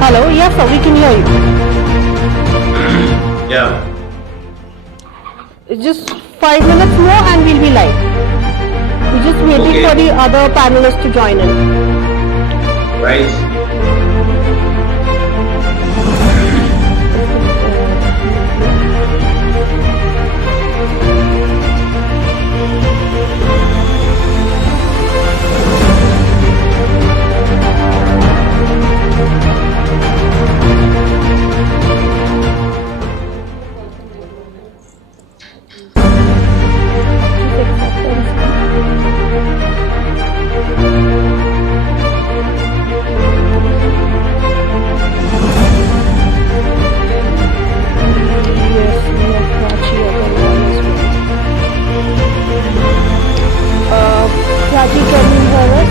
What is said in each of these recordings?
Hello, yes sir, we can hear you. Yeah. Just 5 minutes more and we'll be live. We're just waiting for the other panelists to join in. Right. Prachi, can you hear us?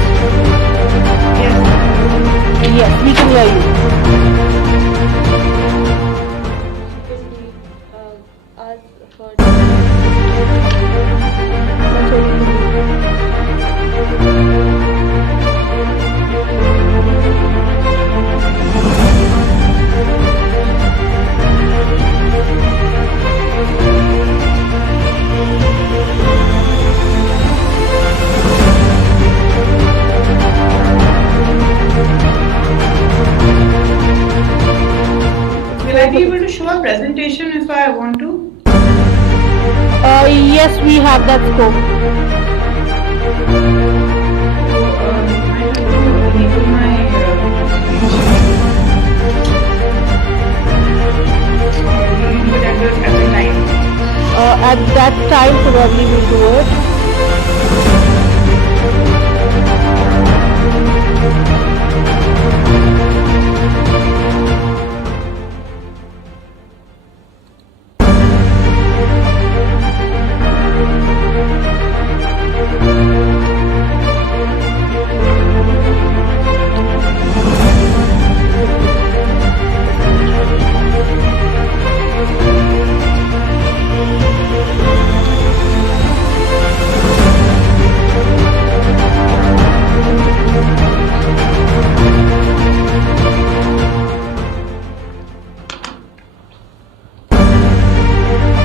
Yes, we can hear you. Will I be able to show a presentation if I want to? Yes, we have that scope. I have to enable my screen. Or will you do it at the time? At that time, probably we'll do it.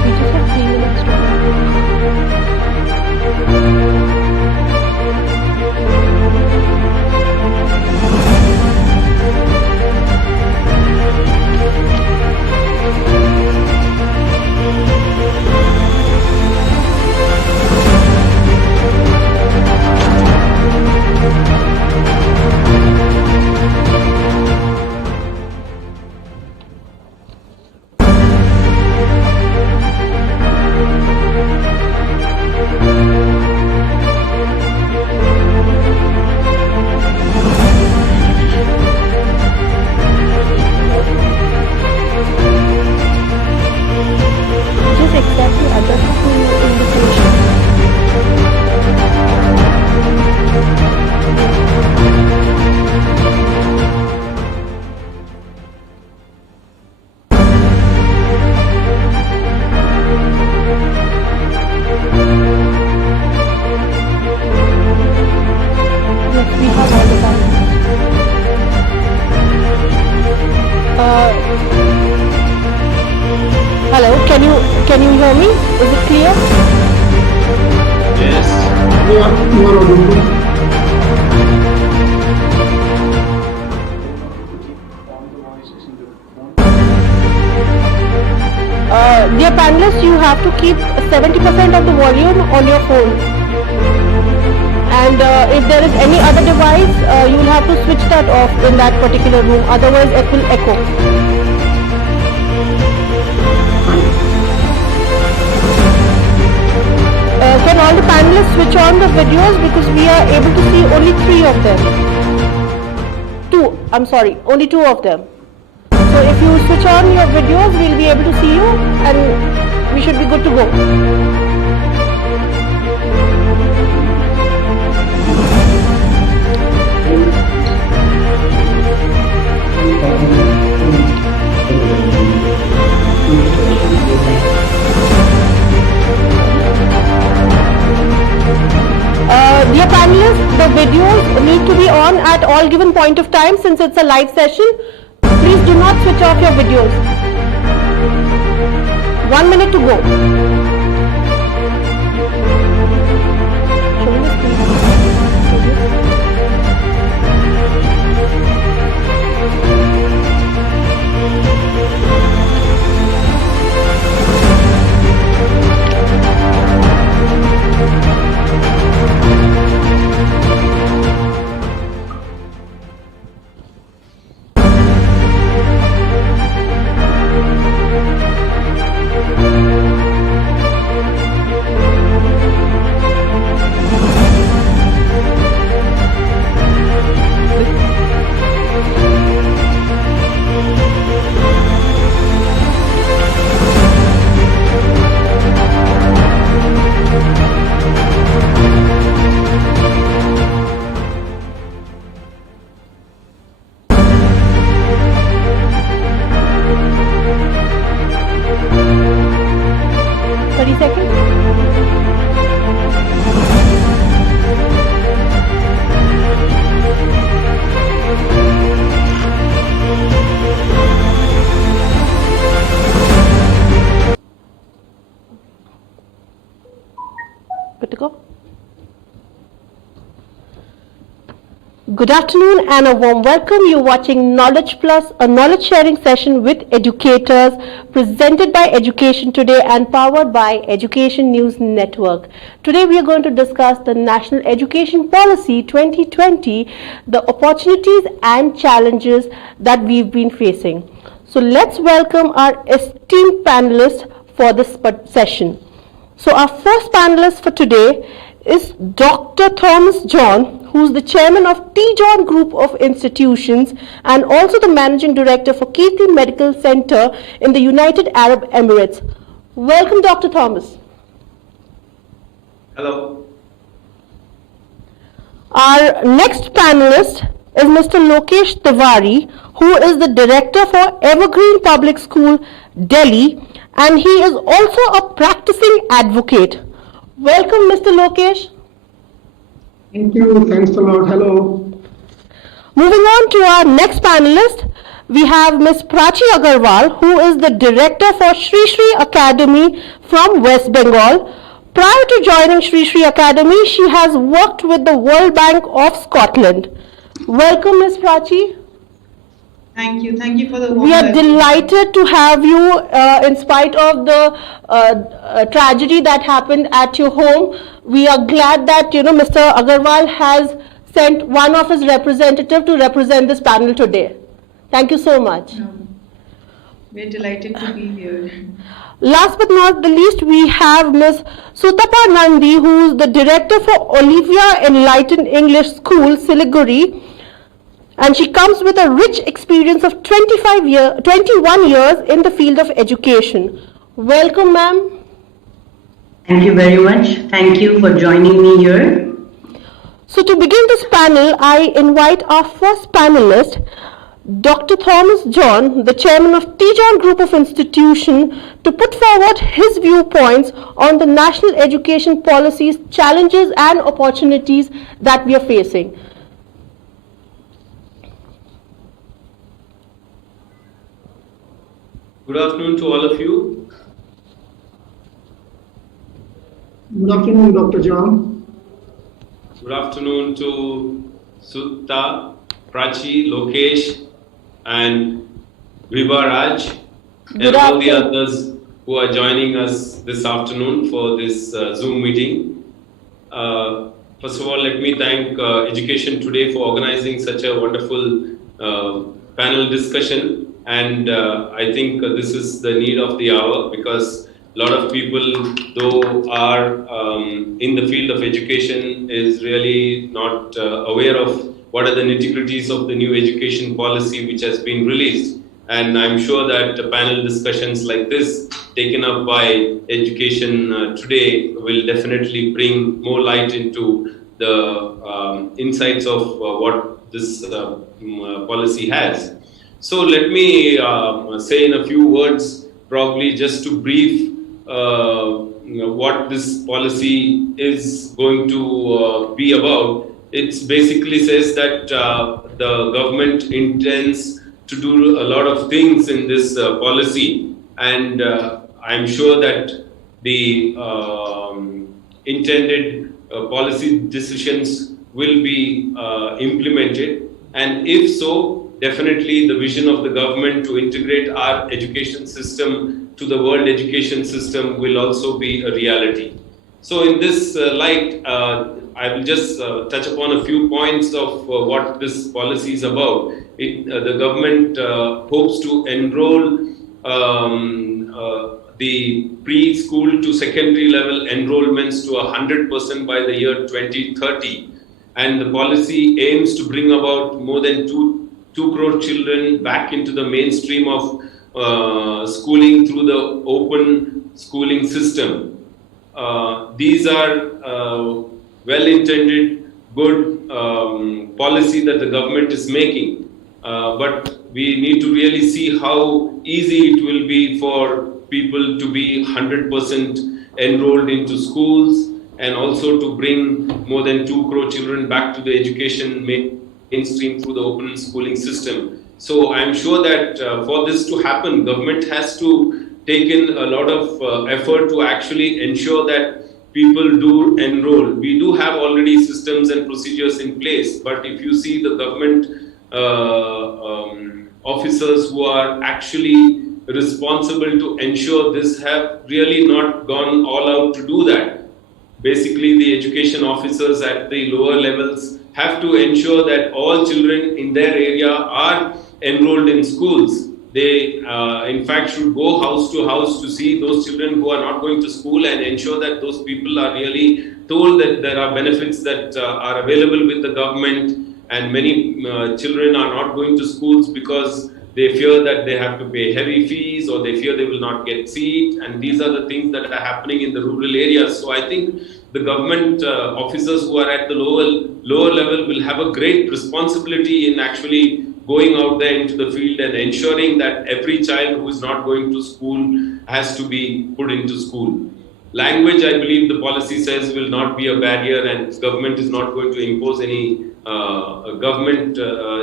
We just have 3 minutes to just accept the other 2 invitations. Yes, we have all the panelists. Hello, can you hear me? Is it clear? Yes. Dear panelists, you have to keep 70% of the volume on your phone. And if there is any other device, you will have to switch that off in that particular room. Otherwise, it will echo. Can all the panelists switch on the videos because we are able to see only 3 of them. Only 2 of them. So if you switch on your videos, we'll be able to see you and we should be good to go. Dear panelists, the videos need to be on at all given point of time since it's a live session. Please do not switch off your videos. 1 minute to go. Show me the screen. Good to go. Good afternoon and a warm welcome. You're watching Knowledge Plus, a knowledge sharing session with educators presented by Education Today and powered by Education News Network. Today we are going to discuss the National Education Policy 2020, the opportunities and challenges that we've been facing. So let's welcome our esteemed panelists for this session. So our first panelist for today is Dr. Thomas John, who's the chairman of T.John Group of Institutions and also the managing director for Kirti Medical Center in the United Arab Emirates. Welcome, Dr. Thomas. Hello. Our next panelist is Mr. Lokesh Tiwari, who is the director for Evergreen Public School, Delhi, and he is also a practicing advocate. Welcome, Mr. Lokesh. Thank you. Thanks a lot. Hello. Moving on to our next panelist, we have Ms.Prachi Agarwal, who is the director for Sri Sri Academy from West Bengal. Prior to joining Sri Sri Academy, she has worked with the World Bank of Scotland. Welcome, Ms. Prachi. Thank you. Thank you for the warm We are welcome. delighted to have you in spite of the tragedy that happened at your home. We are glad that, Mr. Agarwal has sent one of his representatives to represent this panel today. Thank you so much. We're delighted to be here. Last but not the least, we have Ms.Sutapa Nandi, who is the director for Olivia Enlightened English School, Siliguri. And she comes with a rich experience of 21 years in the field of education. Welcome, ma'am. Thank you very much. Thank you for joining me here. So to begin this panel, I invite our first panelist, Dr. Thomas John, the chairman of T.John Group of Institution, to put forward his viewpoints on the national education policies, challenges and opportunities that we are facing. Good afternoon to all of you. Good afternoon, Dr. John. Good afternoon to Sutta, Prachi, Lokesh, and Raj, and all the others who are joining us this afternoon for this Zoom meeting. First of all, let me thank Education Today for organizing such a wonderful panel discussion. And I think this is the need of the hour, because a lot of people, though are in the field of education, is really not aware of what are the nitty-gritties of the new education policy which has been released. And I'm sure that panel discussions like this taken up by Education Today will definitely bring more light into the insights of what this policy has. So let me say in a few words, probably just to brief what this policy is going to be about. It basically says that the government intends to do a lot of things in this policy, and I'm sure that the intended policy decisions will be implemented, and if so, definitely the vision of the government to integrate our education system to the world education system will also be a reality. So in this light, I will just touch upon a few points of what this policy is about. The government hopes to enroll the preschool to secondary level enrollments to 100% by the year 2030. And the policy aims to bring about more than 2 crore children back into the mainstream of schooling through the open schooling system. These are well-intended, good policy that the government is making. But we need to really see how easy it will be for people to be 100% enrolled into schools, and also to bring more than 2 crore children back to the education mainstream through the open schooling system. So I'm sure that for this to happen, government has to take in a lot of effort to actually ensure that people do enroll. We do have already systems and procedures in place, but if you see the government officers who are actually responsible to ensure this have really not gone all out to do that. Basically, the education officers at the lower levels have to ensure that all children in their area are enrolled in schools. They, in fact, should go house to house to see those children who are not going to school and ensure that those people are really told that there are benefits that are available with the government. And many children are not going to schools because they fear that they have to pay heavy fees, or they fear they will not get seat. And these are the things that are happening in the rural areas. So I think the government officers who are at the lower level will have a great responsibility in actually going out there into the field and ensuring that every child who is not going to school has to be put into school. Language, I believe the policy says, will not be a barrier, and government is not going to impose any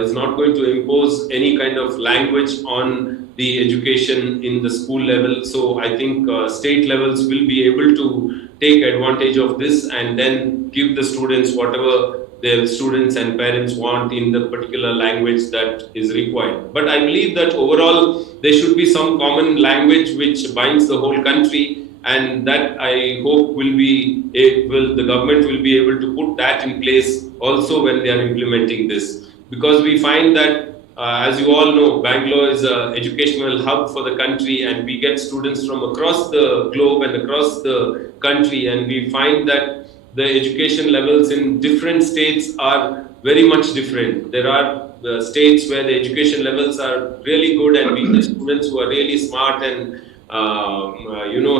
is not going to impose any kind of language on the education in the school level. So I think state levels will be able to take advantage of this and then give the students whatever their students and parents want in the particular language that is required. But I believe that overall there should be some common language which binds the whole country, and that I hope the government will be able to put that in place also when they are implementing this. Because we find that, as you all know, Bangalore is an educational hub for the country, and we get students from across the globe and across the country, and we find that the education levels in different states are very much different. There are states where the education levels are really good, and we get students who are really smart and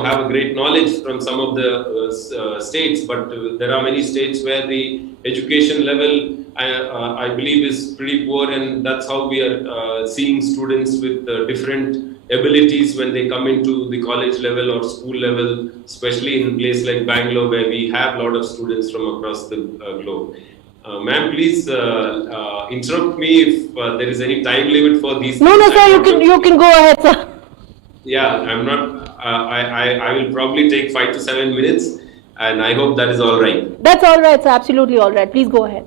have a great knowledge from some of the states, but there are many states where the education level I believe is pretty poor, and that's how we are seeing students with different abilities when they come into the college level or school level, especially in a place like Bangalore where we have a lot of students from across the globe. Ma'am, please interrupt me if there is any time limit for these. No, sir, you can go ahead, sir. Yeah, I'm not. I will probably take 5 to 7 minutes, and I hope that is all right. That's all right, sir. Absolutely all right. Please go ahead.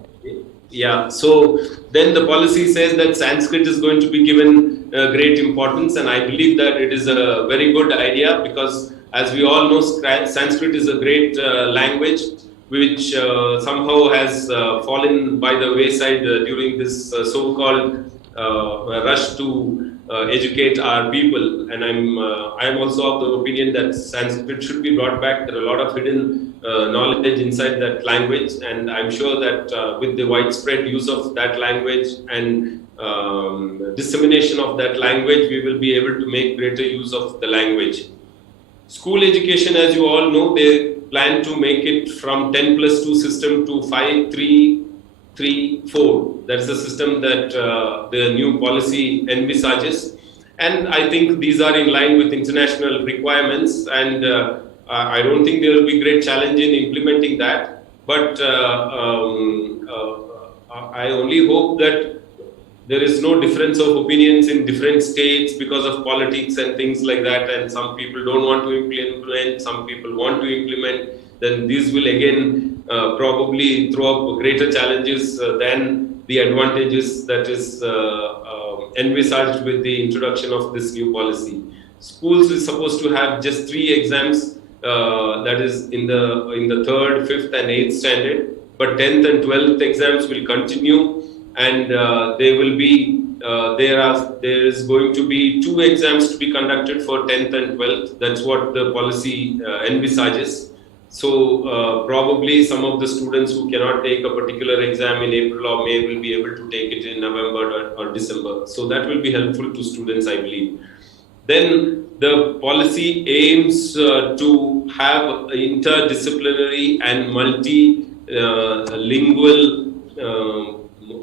Yeah. So then the policy says that Sanskrit is going to be given great importance, and I believe that it is a very good idea because, as we all know, Sanskrit is a great language which somehow has fallen by the wayside during this so-called rush to educate our people, and I'm also of the opinion that Sanskrit should be brought back. There are a lot of hidden knowledge inside that language, and I'm sure that with the widespread use of that language and dissemination of that language, we will be able to make greater use of the language. School education, as you all know, they plan to make it from 10+2 system to 5-3-3-4. That's the system that the new policy envisages. And I think these are in line with international requirements, and I don't think there will be great challenge in implementing that. But I only hope that there is no difference of opinions in different states because of politics and things like that, and some people don't want to implement, some people want to implement, then this will again probably throw up greater challenges than the advantages that is envisaged with the introduction of this new policy. Schools is supposed to have just 3 exams, that is in the 3rd, 5th and 8th standard, but 10th and 12th exams will continue, and there will be there is going to be 2 exams to be conducted for 10th and 12th. That's what the policy envisages. So probably some of the students who cannot take a particular exam in April or May will be able to take it in November or December. So that will be helpful to students, I believe. Then the policy aims to have interdisciplinary and multilingual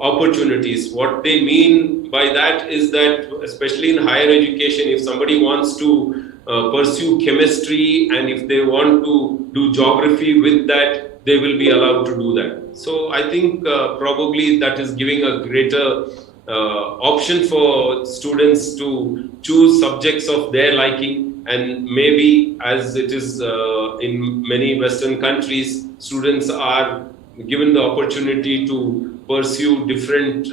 opportunities. What they mean by that is that, especially in higher education, if somebody wants to pursue chemistry and if they want to do geography with that, they will be allowed to do that. So I think probably that is giving a greater option for students to choose subjects of their liking, and maybe as it is in many Western countries, students are given the opportunity to pursue different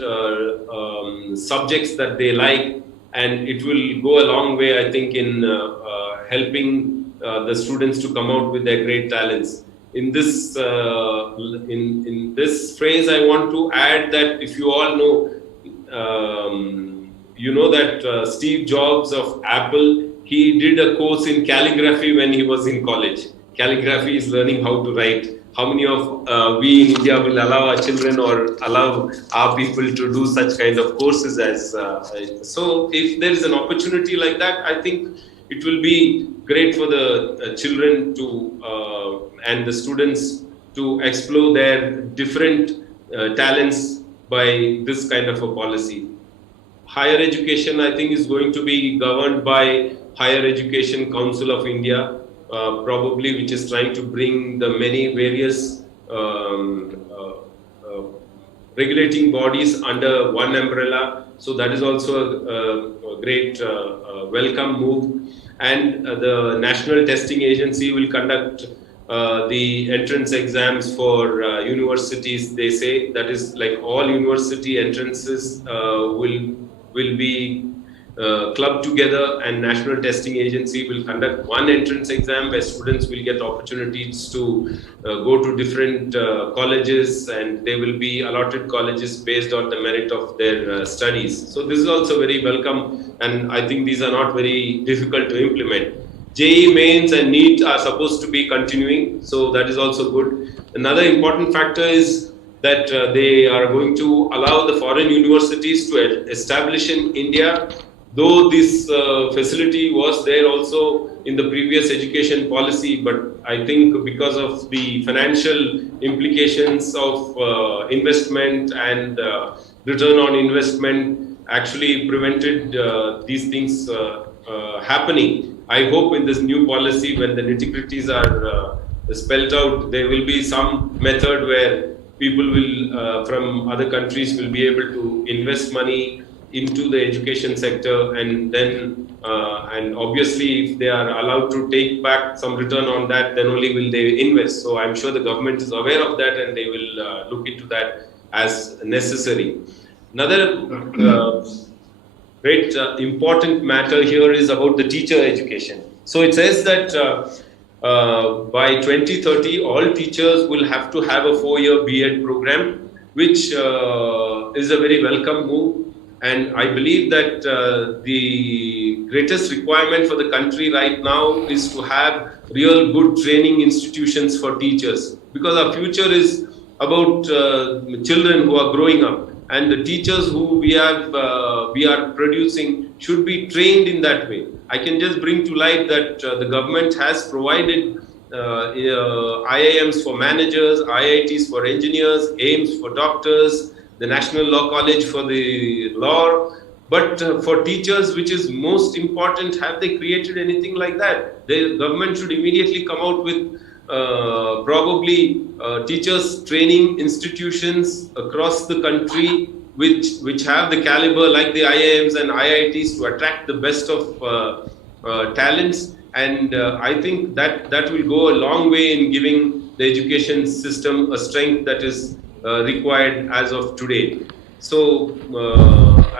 subjects that they like, and it will go a long way, I think, in helping the students to come out with their great talents. In this in this phrase, I want to add that if you all know, you know that Steve Jobs of Apple, he did a course in calligraphy when he was in college. Calligraphy is learning how to write. How many of we in India will allow our children or allow our people to do such kind of courses as so if there is an opportunity like that, I think it will be great for the children to and the students to explore their different talents by this kind of a policy. Higher education, I think, is going to be governed by Higher Education Council of India, probably, which is trying to bring the many various regulating bodies under one umbrella. So that is also a great welcome move. And the National Testing Agency will conduct the entrance exams for universities. They say that is like all university entrances will be clubbed together, and National Testing Agency will conduct one entrance exam where students will get opportunities to go to different colleges, and they will be allotted colleges based on the merit of their studies. So this is also very welcome, and I think these are not very difficult to implement. JEE mains and NEET are supposed to be continuing, so that is also good. Another important factor is that they are going to allow the foreign universities to establish in India, though this facility was there also in the previous education policy, but I think because of the financial implications of investment and return on investment actually prevented these things happening. I hope in this new policy, when the nitty-gritties are spelled out, there will be some method where people will from other countries will be able to invest money into the education sector, and then and obviously if they are allowed to take back some return on that, then only will they invest. So I'm sure the government is aware of that, and they will look into that as necessary. Another great important matter here is about the teacher education. So it says that by 2030, all teachers will have to have a 4-year B.Ed program, which is a very welcome move. And I believe that the greatest requirement for the country right now is to have real good training institutions for teachers, because our future is about children who are growing up, and the teachers who we are producing should be trained in that way. I can just bring to light that the government has provided IIMs for managers, IITs for engineers, AIMS for doctors, the National Law College for the law, but for teachers, which is most important, have they created anything like that? The government should immediately come out with probably teachers training institutions across the country which have the caliber like the IIMs and IITs to attract the best of talents, and I think that will go a long way in giving the education system a strength that is required as of today. So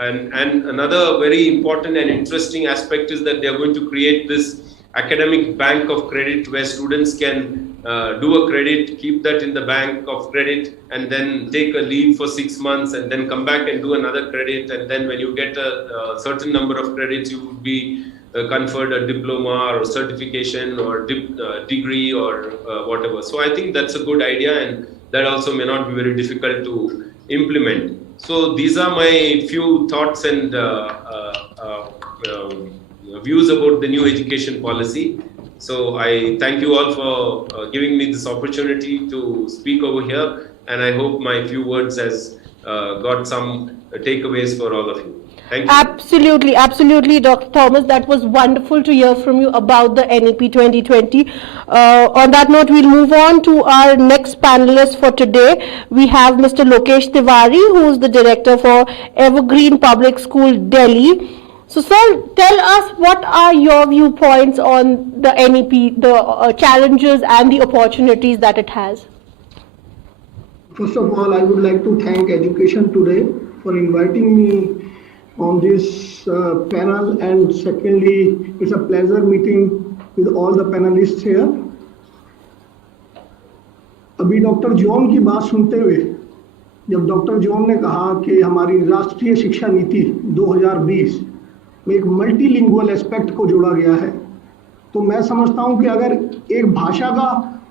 and another very important and interesting aspect is that they are going to create this academic bank of credit where students can do a credit, keep that in the bank of credit, and then take a leave for 6 months and then come back and do another credit, and then when you get a certain number of credits, you would be conferred a diploma or certification or degree or whatever. So I think that's a good idea, and that also may not be very difficult to implement. So these are my few thoughts and views about the new education policy. So I thank you all for giving me this opportunity to speak over here, and I hope my few words has got some takeaways for all of you. Thank you. Absolutely, absolutely, Dr. Thomas. That was wonderful to hear from you about the NEP 2020. On that note, we'll move on to our next panelist for today. We have Mr. Lokesh Tiwari, who is the director for Evergreen Public School, Delhi. So, sir, tell us what are your viewpoints on the NEP, the challenges and the opportunities that it has? First of all, I would like to thank Education Today for inviting me on this panel, and secondly, it's a pleasure meeting with all the panelists here. अभी doctor John की बात सुनते हुए, जब doctor John ने कहा कि हमारी राष्ट्रीय शिक्षा नीति 2020 में एक मल्टीलिंगुअल एस्पेक्ट को जोड़ा गया है, तो मैं समझता हूं कि अगर एक भाषा का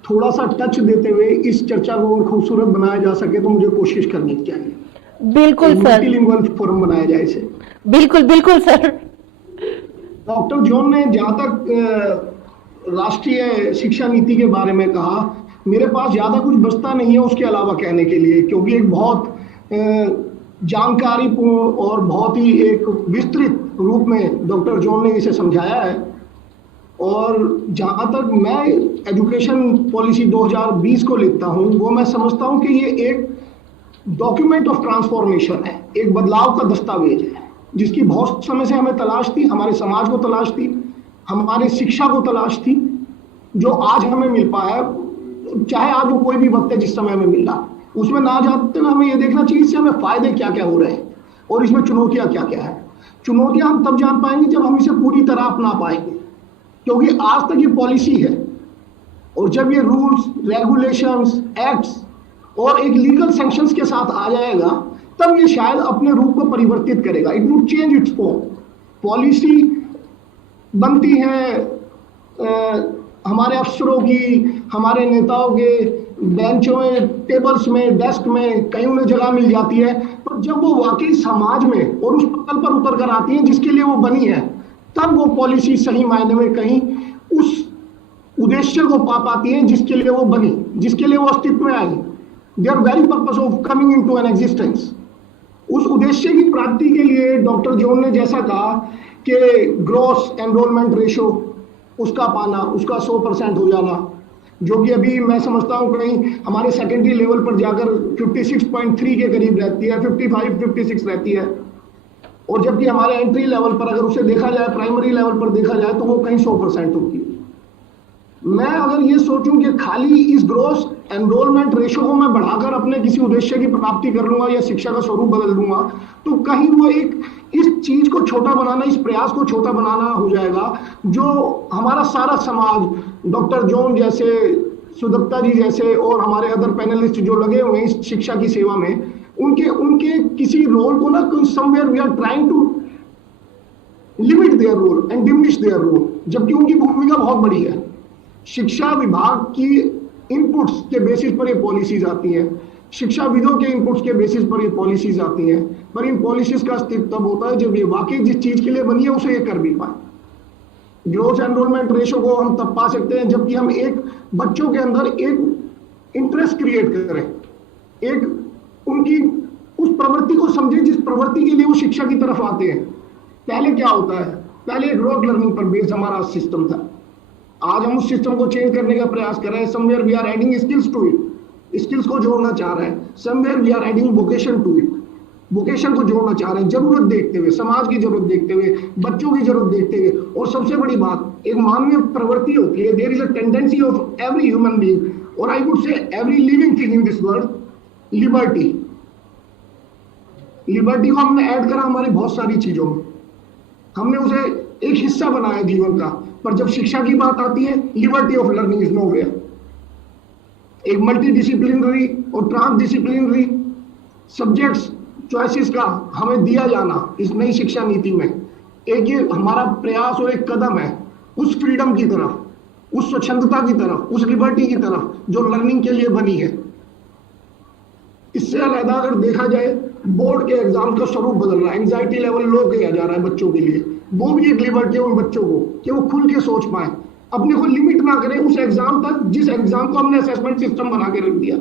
थोड़ा सा टच देते हुए इस चर्चा को और खूबसूरत बनाया जा सके तो मुझे कोशिश करनी चाहिए। बिल्कुल सर, मल्टीलिंगुअल फोरम बनाया जाए इसे। बिल्कुल बिल्कुल सर। डॉक्टर जॉन ने जहां तक राष्ट्रीय शिक्षा नीति के बारे में कहा, मेरे पास ज्यादा कुछ बचता नहीं है उसके अलावा कहने के लिए, क्योंकि एक बहुत जानकारीपूर्ण और बहुत ही एक विस्तृत रूप में डॉक्टर जॉन ने इसे समझाया है। और जहां तक मैं एजुकेशन पॉलिसी 2020 को लेता हूं, वो मैं समझता हूं कि ये एक डॉक्यूमेंट ऑफ ट्रांसफॉर्मेशन है, एक बदलाव का दस्तावेज है, जिसकी बहुत समय से हमें तलाश थी, हमारे समाज को तलाश थी, हमारे शिक्षा को तलाश थी, जो आज हमें मिल पाया है। चाहे आज वो कोई भी वक्त है जिस समय हमें मिल रहा, उसमें ना जाते हुए हमें ये देखना चाहिए इससे हमें फायदे क्या क्या हो रहे हैं और इसमें चुनौतियां क्या क्या है। चुनौतियां हम तब जान पाएंगे जब हम इसे पूरी तरह अपना पाएंगे, क्योंकि आज तक ये पॉलिसी है, और जब ये रूल्स, रेगुलेशंस, एक्ट्स और एक लीगल सैंक्शंस के साथ आ जाएगा, तब ये शायद अपने रूप को परिवर्तित करेगा। It would change it's form. Policy बनती है हमारे अफसरों की, हमारे नेताओं के बेंचों में, टेबल्स में, डेस्क में, कहीं उन्हें जगह मिल जाती है, पर जब वो वाकई समाज में और उस पटल पर उतर कर आती है जिसके लिए वो बनी है, तब वो पॉलिसी सही मायने में कहीं उस उद्देश्य को पा पाती है जिसके लिए वो बनी, जिसके लिए वो अस्तित्व में आई। Their very purpose of coming into an existence. उस उद्देश्य की प्राप्ति के लिए डॉक्टर जॉन ने जैसा कहा कि ग्रॉस एनरोलमेंट रेशो उसका पाना, उसका 100% हो जाना, जो कि अभी मैं समझता हूं कहीं हमारे सेकेंडरी लेवल पर जाकर 56.3 के करीब रहती है, 55-56 रहती है, और जबकि हमारे एंट्री लेवल पर अगर उसे देखा जाए, प्राइमरी लेवल पर देखा जाए, तो वो कहीं 100% होती है। मैं अगर ये सोचूं कि खाली इस ग्रोस एनरोलमेंट रेशो को मैं बढ़ाकर अपने किसी उद्देश्य की प्राप्ति कर लूंगा या शिक्षा का स्वरूप बदल दूंगा, तो कहीं वो एक इस चीज को छोटा बनाना, इस प्रयास को छोटा बनाना हो जाएगा, जो हमारा सारा समाज, डॉक्टर जॉन जैसे, सुदत्ता जी जैसे और हमारे अदर पैनलिस्ट जो लगे हुए हैं इस शिक्षा की सेवा में, उनके किसी रोल को ना somewhere we are trying to limit their role and diminish their role, जबकि उनकी भूमिका बहुत बड़ी है। शिक्षा विभाग की इनपुट्स के बेसिस पर ये पॉलिसीज आती हैं, शिक्षाविदों के इनपुट्स के बेसिस पर ये पॉलिसीज आती हैं, पर इन पॉलिसीज का अस्तित्व तब होता है जब ये वाकई जिस चीज के लिए बनी है उसे ये कर भी पाए। ग्रोस एनरोलमेंट रेशो को हम तब पा सकते हैं जबकि हम एक बच्चों के अंदर एक इंटरेस्ट क्रिएट करें, एक उनकी उस प्रवृत्ति को समझें जिस प्रवृत्ति के लिए वो शिक्षा की तरफ आते हैं। पहले क्या होता है, पहले एक रोड लर्निंग पर बेस्ड हमारा सिस्टम था, आज हम उस सिस्टम को चेंज करने का प्रयास कर रहे हैं। Somewhere we are adding skills to it, skills को जोड़ना चाह रहे हैं। Somewhere we are adding vocation to it, vocation को जोड़ना चाह रहे हैं, जरूरत देखते हुए, समाज की जरूरत देखते हुए, बच्चों की जरूरत देखते हुए। और सबसे बड़ी बात, एक मानवीय प्रवृत्ति होती है, there is a tendency of every human being और I would say every living thing in this world, liberty. Liberty को हमने ऐड करा हमारी बहुत सारी चीजों में, हमने उसे एक हिस्सा बनाया जीवन का। पर जब शिक्षा की बात आती है, liberty of learning is nowhere. एक मल्टी डिसिप्लिनरी और ट्रांस डिसिप्लिनरी सब्जेक्ट्स चॉइसेस का हमें दिया जाना इस नई शिक्षा नीति में, एक ये हमारा प्रयास और एक कदम है उस फ्रीडम की तरफ, उस स्वच्छंदता की तरफ, उस लिबर्टी की तरफ जो लर्निंग के लिए बनी है। इससे अलग अगर देखा जाए, बोर्ड के एग्जाम का स्वरूप बदल रहा है, एंजाइटी लेवल लो किया जा रहा है बच्चों के लिए। वो भी एक लिबर्टी है उन बच्चों को कि वो खुल के सोच पाए, अपने को लिमिट ना करें उस एग्जाम तक जिस एग्जाम को हमने असेसमेंट सिस्टम बना के रख दिया।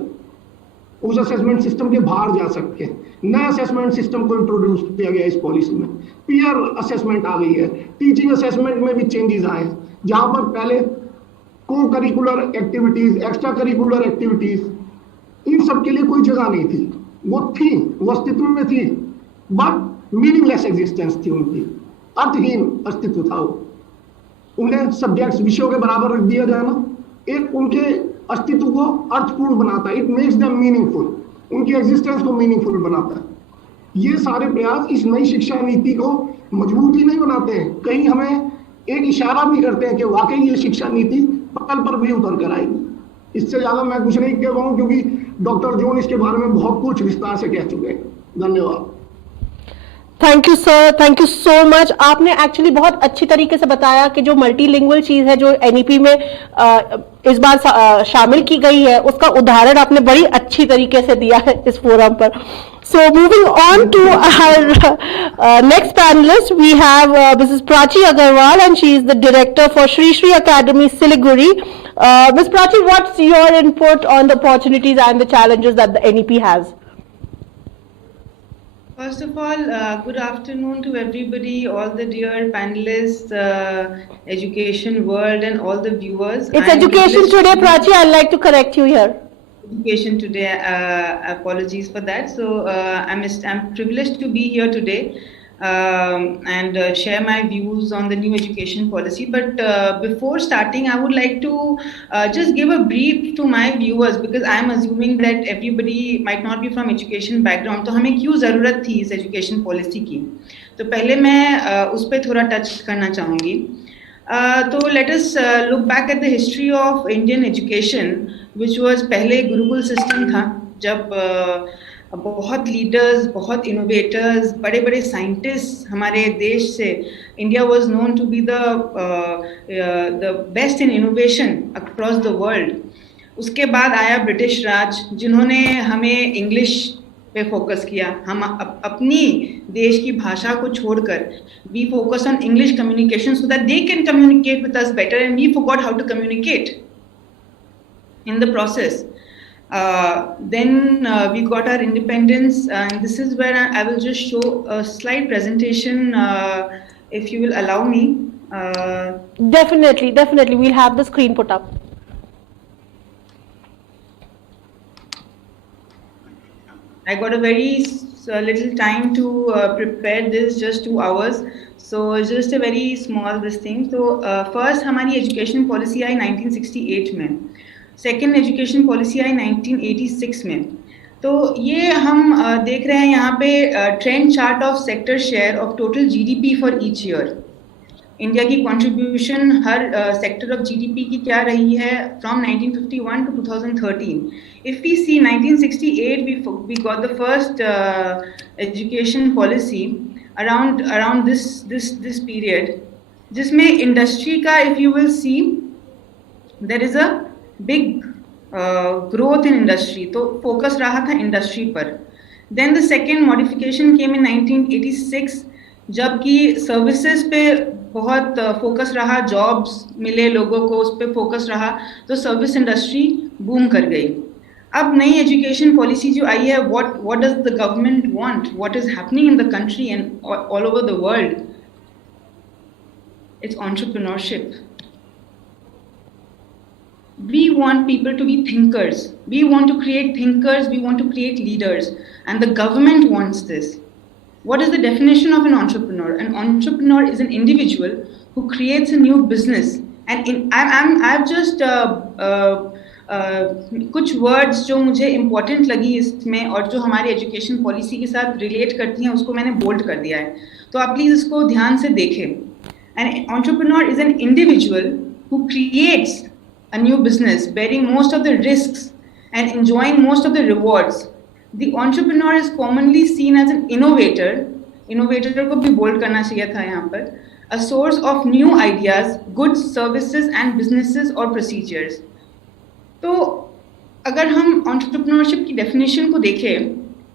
उस असेसमेंट सिस्टम के बाहर जा सकते हैं। नया असेसमेंट सिस्टम को इंट्रोड्यूस किया गया इस पॉलिसी में, पीयर असेसमेंट आ गई है, टीचिंग असेसमेंट में भी चेंजेस आए हैं, जहां पर पहले को curricular activities, extra curricular activities, इन सब के लिए कोई जगह नहीं थी। वो थी, वो अस्तित्व में थी, बट मीनिंगलेस एग्जिस्टेंस थी उनकी, अर्थहीन अस्तित्व था वो। उन्हें सब्जेक्ट्स, विषयों के बराबर रख दिया जाए ना, एक उनके अस्तित्व को अर्थपूर्ण बनाता है, इट मेक्स देम मीनिंगफुल, उनकी एग्जिस्टेंस को मीनिंगफुल बनाता है। ये सारे प्रयास इस नई शिक्षा नीति को मजबूत ही नहीं बनाते हैं, कहीं हमें एक इशारा भी करते हैं कि वाकई ये शिक्षा नीति पकड़ पर भी उतर कर आएगी। इससे ज्यादा मैं कुछ नहीं कह पाऊँ क्योंकि डॉक्टर जॉन इसके बारे में बहुत कुछ विस्तार से कह चुके हैं। धन्यवाद। Thank you sir, thank you so much. आपने एक्चुअली बहुत अच्छी तरीके से बताया कि जो मल्टीलिंगुअल चीज है जो एनईपी में इस बार शामिल की गई है, उसका उदाहरण आपने बड़ी अच्छी तरीके से दिया है इस फोरम पर। So moving on to our next panelist, we have Mrs Prachi Agarwal and she is the director for Shri Shri academy Siliguri. Ms. Prachi, what's your input on the opportunities and the challenges that the NEP has? First of all, good afternoon to everybody, all the dear panelists, education world and all the viewers. It's education today, Prachi. I'd like to correct you here. Education today, apologies for that. So I'm privileged to be here today and share my views on the new education policy. But before starting, I would like to just give a brief to my viewers because I'm assuming that everybody might not be from education background. तो हमें क्यों ज़रूरत थी इस education policy की? तो पहले मैं उस पर थोड़ा टच करना चाहूँगी. तो let us look back at the history of Indian education, which was पहले गुरुकुल system था, जब बहुत लीडर्स, बहुत इनोवेटर्स, बड़े बड़े साइंटिस्ट हमारे देश से, India was known to be the best in innovation across the world. उसके बाद आया ब्रिटिश राज, जिन्होंने हमें इंग्लिश पे फोकस किया. हम अपनी देश की भाषा को छोड़कर we focus on English communication so that they can communicate with us better and we forgot how to communicate in the process. Then we got our independence, and this is where I will just show a slide presentation if you will allow me. Definitely, we'll have the screen put up. I got a very little time to prepare this, just 2 hours. So just a very small this thing. So first हमारी education policy आई 1968 में. Second education policy आई 1986 में. तो ये हम देख रहे हैं यहाँ पे trend chart of sector share of total GDP for each year. India की कंट्रीब्यूशन हर सेक्टर ऑफ जीडीपी की क्या रही है from 1951 to 2013. If we see 1968 we got the first education policy around this period, जिसमें इंडस्ट्री का if you will see there is a big growth in industry, तो focus रहा था industry पर. Then the second modification came in 1986, जबकि services पे बहुत focus रहा, jobs मिले लोगों को, उस पे focus रहा, तो service industry boom कर गई. अब नई education policy जो आई है, what does the government want? What is happening in the country and all over the world? It's entrepreneurship. We want people to be thinkers. We want to create thinkers. We want to create leaders. and the government wants this. What is the definition of an entrepreneur? An entrepreneur is an individual who creates a new business. And I've just कुछ words जो मुझे important लगी इसमें और जो हमारी education policy के साथ relate करती हैं उसको मैंने bold कर दिया है. तो आप please इसको ध्यान से देखें. An entrepreneur is an individual who creates a new business, bearing most of the risks and enjoying most of the rewards. The entrepreneur is commonly seen as an innovator. Innovator को भी bold करना चाहिए था यहाँ पर. A source of new ideas, goods, services, and businesses or procedures. तो अगर हम entrepreneurship की definition को देखें,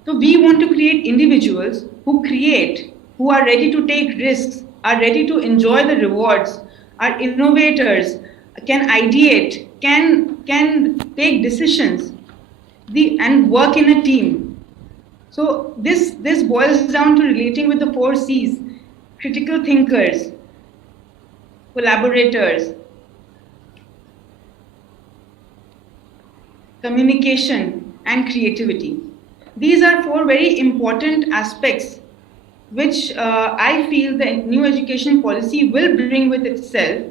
तो we want to create individuals who create, who are ready to take risks, are ready to enjoy the rewards, are innovators, can ideate, can take decisions, and work in a team. So this boils down to relating with the 4 C's: critical thinkers, collaborators, communication, and creativity. These are 4 very important aspects which I feel the new education policy will bring with itself,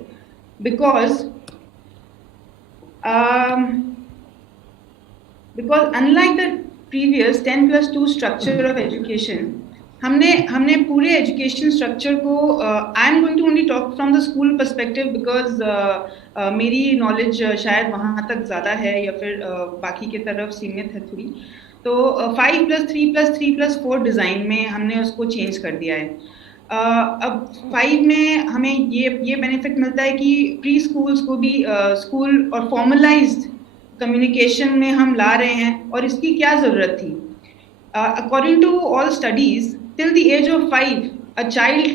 because unlike the previous 10+2 structure of education, हमने पूरे education structure को I am going to only talk from the school perspective because मेरी knowledge शायद वहाँ तक ज़्यादा है या फिर बाकी की तरफ सीमित है थोड़ी. तो 5+3+3+4 डिज़ाइन में हमने उसको चेंज कर दिया है. अब 5 में हमें ये बेनिफिट मिलता है कि प्री स्कूल्स को भी स्कूल और फॉर्मलाइज्ड कम्युनिकेशन में हम ला रहे हैं, और इसकी क्या ज़रूरत थी? According to all studies, till the age of 5, a child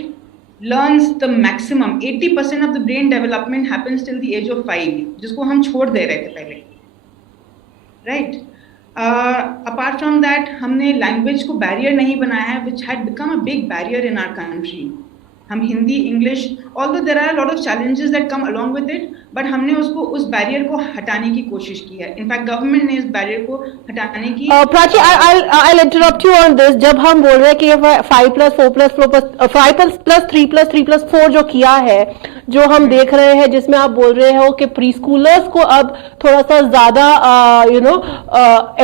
learns the maximum. 80% of the brain development happens till the age of 5, जिसको हम छोड़ दे रहे थे पहले, right? Apart from that, हमने language को barrier नहीं बनाया है, which had become a big barrier in our country. हम Hindi, English, although there are a lot of challenges that come along with it, but हमने उस barrier को हटाने की कोशिश की है. In fact, government ने इस barrier को हटाने की. Prachi, I'll interrupt you on this. जब हम बोल रहे हैं कि 5+4+3+3+4 जो किया है, जो हम देख रहे हैं, जिसमें आप बोल रहे हो कि प्री स्कूलर्स को अब थोड़ा सा ज्यादा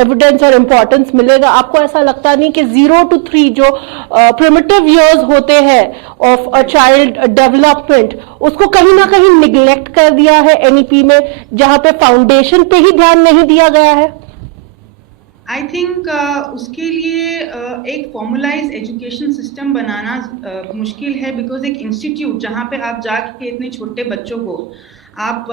एविडेंस और इम्पोर्टेंस मिलेगा. आपको ऐसा लगता नहीं कि 0 to 3 जो प्रिमिटिव इयर्स होते हैं ऑफ अ चाइल्ड डेवलपमेंट, उसको कहीं ना कहीं निग्लेक्ट कर दिया है एनईपी में, जहां पे फाउंडेशन पे ही ध्यान नहीं दिया गया है? आई थिंक उसके लिए एक फॉर्मलाइज एजुकेशन सिस्टम बनाना मुश्किल है, बिकॉज एक इंस्टीट्यूट जहाँ पे आप जाके इतने छोटे बच्चों को आप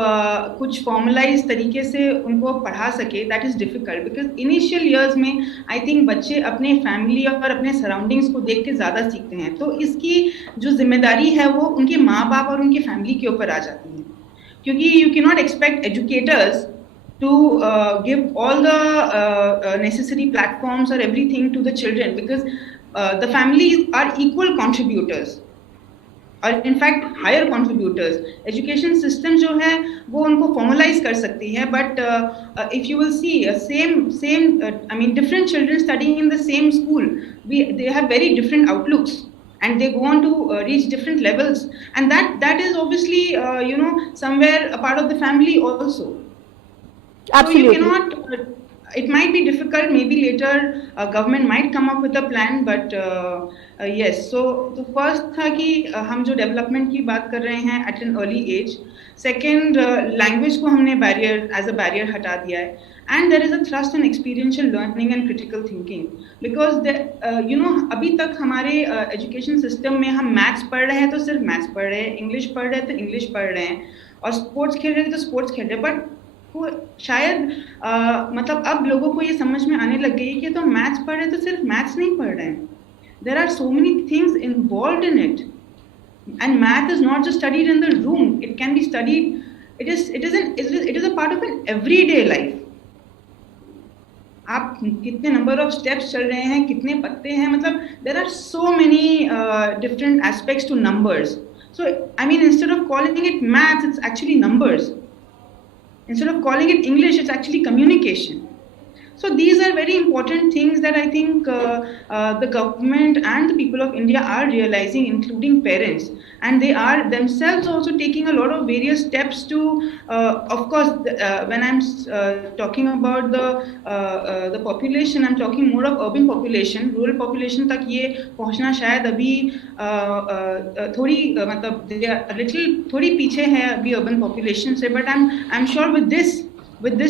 कुछ फॉर्मलाइज तरीके से उनको पढ़ा सके, that is difficult. Because initial years में आई थिंक बच्चे अपने फैमिली और अपने सराउंडिंग्स को देख के ज़्यादा सीखते हैं, तो इसकी जो जिम्मेदारी है वो उनके माँ बाप और उनकी फैमिली के ऊपर आ जाती है, क्योंकि you can not expect educators to give all the necessary platforms or everything to the children, because the families are equal contributors, or in fact higher contributors. Education system जो है वो उनको formalize कर सकती है, but if you will see different children studying in the same school, they have very different outlooks, and they go on to reach different levels, and that is obviously somewhere a part of the family also. Absolutely. So you cannot, it might be difficult, maybe later government might come up with a plan, but yes. So the first था कि हम जो development की बात कर रहे हैं at an early age. Second, language को हमने as a barrier हटा दिया है, and there is a thrust on experiential learning and critical thinking, because अभी तक हमारे education system में हम maths पढ़ रहे हैं तो सिर्फ maths पढ़ रहे हैं, English पढ़ रहे हैं तो English पढ़ रहे हैं, और sports खेल रहे हैं तो sports खेल रहे हैं, but शायद मतलब अब लोगों को ये समझ में आने लग गई है कि तो मैथ्स पढ़ रहे तो सिर्फ मैथ्स नहीं पढ़ रहे हैं. There are so many things involved in it, and math is not just studied in the room, it can be studied, it is a part of an everyday life. आप कितने नंबर ऑफ स्टेप्स चल रहे हैं, कितने पत्ते हैं, मतलब there are so many different aspects to numbers. So I mean, instead of calling it maths, it's actually numbers. Instead of calling it English, it's actually communication. So these are very important things that I think the government and the people of India are realizing, including parents, and they are themselves also taking a lot of various steps to, of course, when I'm talking about the population, I'm talking more of urban population. Rural population तक ये पहुंचना शायद अभी थोड़ी मतलब they are a little थोड़ी पीछे है अभी urban population से, but I'm sure with this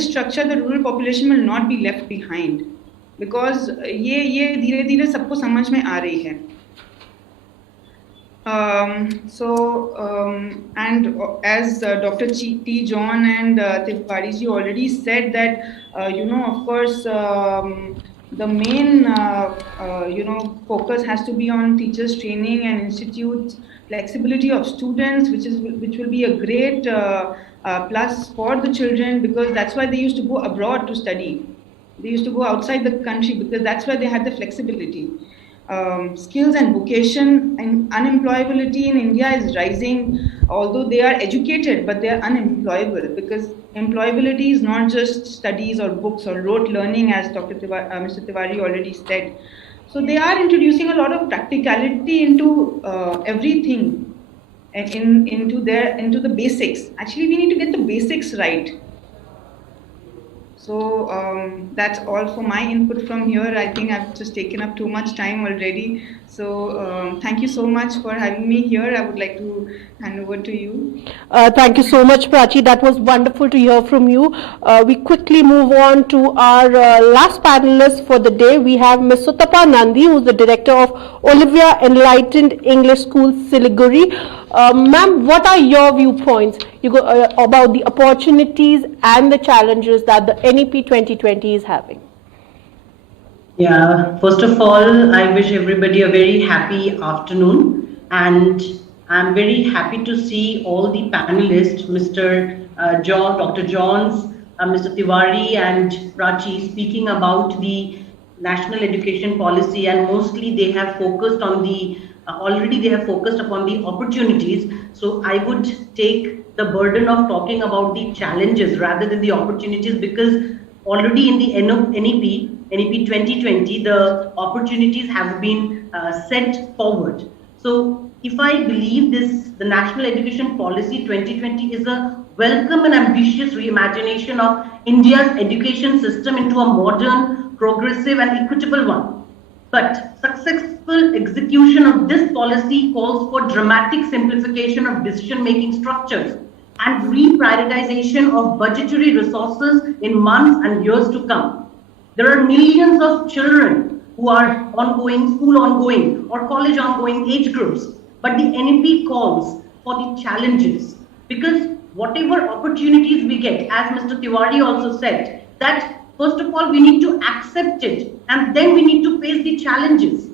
structure the rural population will not be left behind, because ये धीरे-धीरे सबको समझ में आ रही है. And as Dr. T.John and Tiwari ji already said that, of course, the main, focus has to be on teachers training and institutes, flexibility of students, which will be a great plus for the children, because that's why they used to go abroad to study. They used to go outside the country because that's where they had the flexibility. Skills and vocation and unemployability in India is rising, although they are educated, but they are unemployable, because employability is not just studies or books or rote learning, as Mr. Tiwari already said. So they are introducing a lot of practicality into everything, and into the basics. Actually, we need to get the basics right. So that's all for my input from here. I think I've just taken up too much time already. So thank you so much for having me here. I would like to hand over to you. Thank you so much, Prachi. That was wonderful to hear from you. We quickly move on to our last panelist for the day. We have Ms.Sutapa Nandi, who is the director of Olivia Enlightened English School, Siliguri. Ma'am, what are your viewpoints about the opportunities and the challenges that the NEP 2020 is having? Yeah, first of all, I wish everybody a very happy afternoon, and I'm very happy to see all the panelists, Dr. Johns, Mr. Tiwari and Prachi, speaking about the national education policy, and mostly they have focused on the already they have focused upon the opportunities. So I would take the burden of talking about the challenges rather than the opportunities, because already in the NEP 2020, the opportunities have been set forward. So if I believe the National Education Policy 2020 is a welcome and ambitious reimagination of India's education system into a modern, progressive and equitable one. But successful execution of this policy calls for dramatic simplification of decision-making structures and reprioritization of budgetary resources in months and years to come. There are millions of children who are school ongoing or college ongoing age groups, but the NEP calls for the challenges, because whatever opportunities we get, as Mr. Tiwari also said, that first of all we need to accept it, and then we need to face the challenges.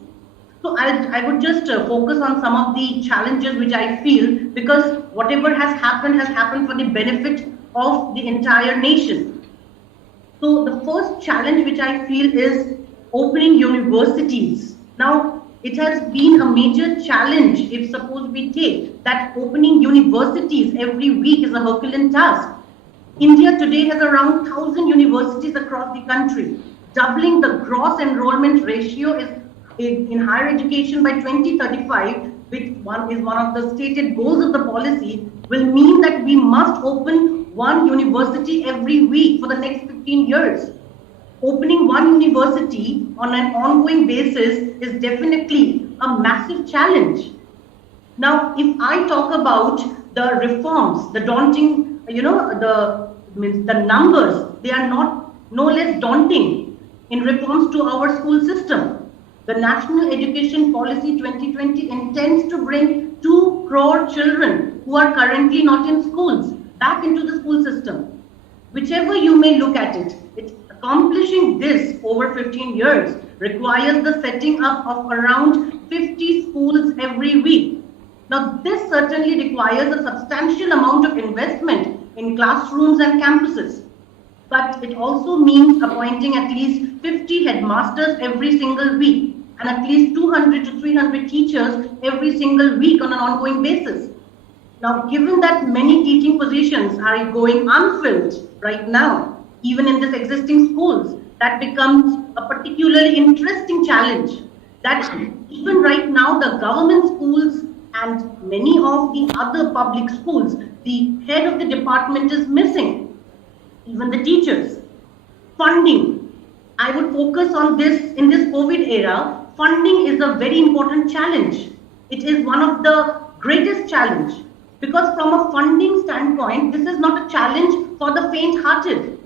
So I would just focus on some of the challenges which I feel, because whatever has happened for the benefit of the entire nation. So the first challenge which I feel is opening universities. Now, it has been a major challenge if suppose we take that opening universities every week is a Herculean task. India today has around 1,000 universities across the country. Doubling the gross enrollment ratio in higher education by 2035, which is one of the stated goals of the policy, will mean that we must open one university every week for the next 15 years. Opening one university on an ongoing basis is definitely a massive challenge. Now, if I talk about the reforms, the daunting, the numbers, they are no less daunting in reforms to our school system. The National Education Policy 2020 intends to bring 2 crore children who are currently not in schools back into the school system. Whichever you may look at it, accomplishing this over 15 years requires the setting up of around 50 schools every week. Now, this certainly requires a substantial amount of investment in classrooms and campuses. But it also means appointing at least 50 headmasters every single week and at least 200 to 300 teachers every single week on an ongoing basis. Now, given that many teaching positions are going unfilled right now, even in these existing schools, that becomes a particularly interesting challenge. That even right now, the government schools and many of the other public schools, the head of the department is missing, even the teachers. Funding. I would focus on this in this COVID era. Funding is a very important challenge. It is one of the greatest challenge, because from a funding standpoint, this is not a challenge for the faint-hearted.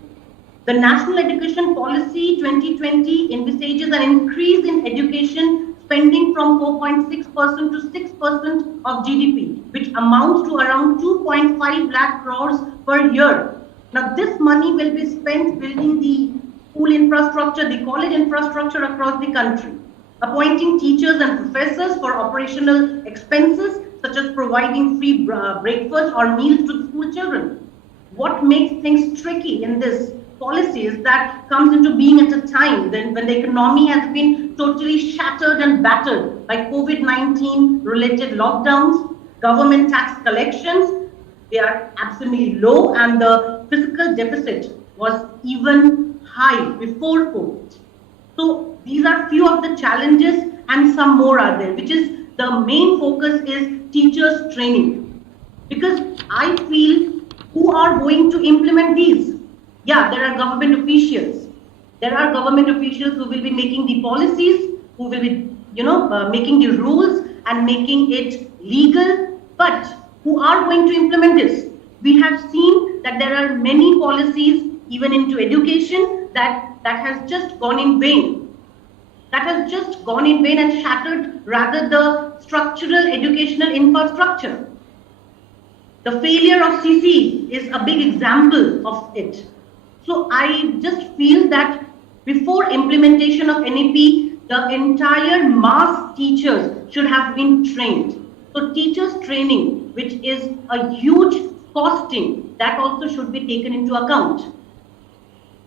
The National Education Policy 2020 envisages an increase in education spending from 4.6% to 6% of GDP, which amounts to around 2.5 lakh crores per year. Now, this money will be spent building the school infrastructure, the college infrastructure across the country, appointing teachers and professors for operational expenses, such as providing free breakfast or meals to the school children. What makes things tricky in this policy is that comes into being at a time when the economy has been totally shattered and battered by COVID-19 related lockdowns, government tax collections, they are absolutely low, and the fiscal deficit was even high before COVID. So these are few of the challenges, and some more are there, which is the main focus is teachers training. Because I feel who are going to implement these? Yeah, there are government officials. There are government officials who will be making the policies, who will be, making the rules and making it legal. But who are going to implement this? We have seen that there are many policies, even into education, that has just gone in vain. That has just gone in vain and shattered rather the structural educational infrastructure. The failure of CC is a big example of it. So I just feel that before implementation of NEP, the entire mass teachers should have been trained. So teachers training, which is a huge costing, that also should be taken into account.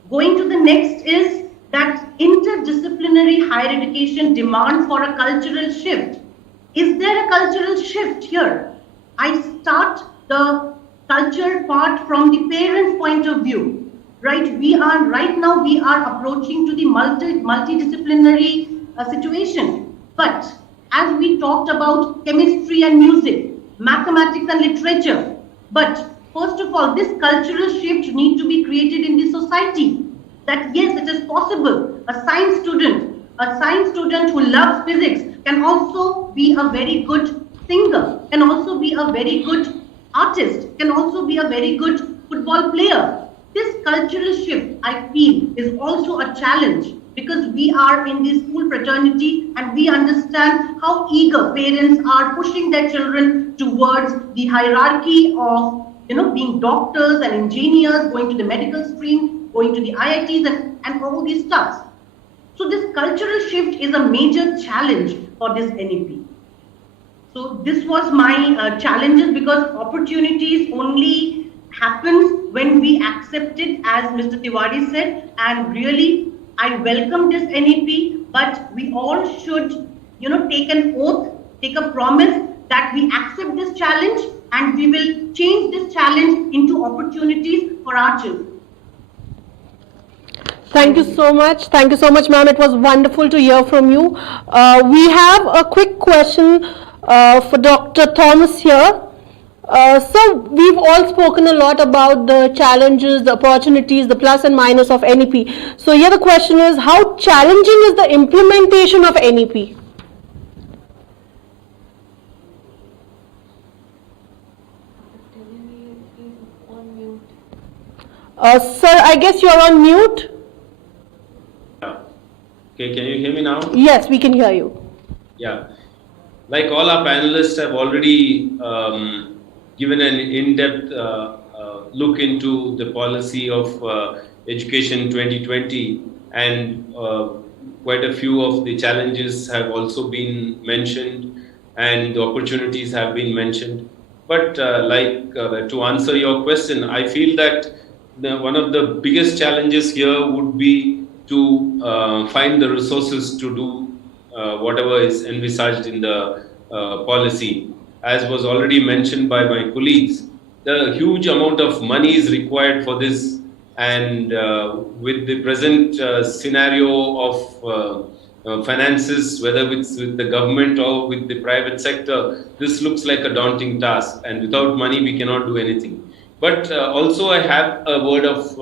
Going to the next is that interdisciplinary higher education demands for a cultural shift. Is there a cultural shift here? I start the culture part from the parents' point of view. Right, right now we are approaching to the multidisciplinary situation. But as we talked about chemistry and music, mathematics and literature, but first of all, this cultural shift needs to be created in the society. That yes, it is possible. A science student who loves physics can also be a very good singer, can also be a very good artist, can also be a very good football player. This cultural shift, I feel, is also a challenge, because we are in the school fraternity and we understand how eager parents are pushing their children towards the hierarchy of being doctors and engineers, going to the medical stream, going to the IITs and all these stuff. So this cultural shift is a major challenge for this NEP. So this was my challenges, because opportunities only happens when we accept it, as Mr. Tiwari said, and really I welcome this NEP, but we all should take an oath, take a promise that we accept this challenge and we will change this challenge into opportunities for our children. Thank you so much. Thank you so much, ma'am. It was wonderful to hear from you. We have a quick question for Dr. Thomas here. So we've all spoken a lot about the challenges, the opportunities, the plus and minus of NEP. So here the question is, how challenging is the implementation of NEP? Sir, I guess you're on mute. Okay, can you hear me now? Yes, we can hear you. Yeah, like all our panelists have already given an in-depth look into the policy of Education 2020, and quite a few of the challenges have also been mentioned and the opportunities have been mentioned. But to answer your question, I feel that one of the biggest challenges here would be to find the resources to do whatever is envisaged in the policy. As was already mentioned by my colleagues, the huge amount of money is required for this, and with the present scenario of finances, whether it's with the government or with the private sector, this looks like a daunting task, and without money we cannot do anything. But also I have a word of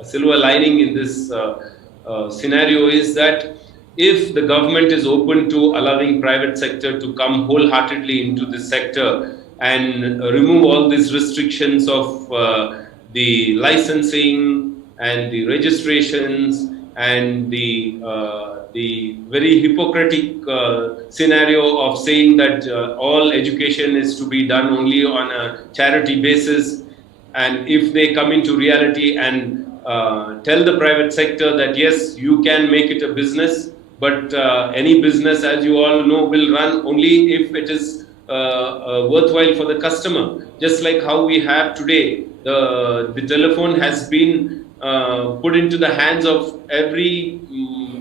a silver lining in this scenario is that if the government is open to allowing private sector to come wholeheartedly into this sector and remove all these restrictions of the licensing and the registrations and the very hypocritic scenario of saying that all education is to be done only on a charity basis, and if they come into reality and tell the private sector that yes, you can make it a business, but any business, as you all know, will run only if it is worthwhile for the customer. Just like how we have today, the telephone has been put into the hands of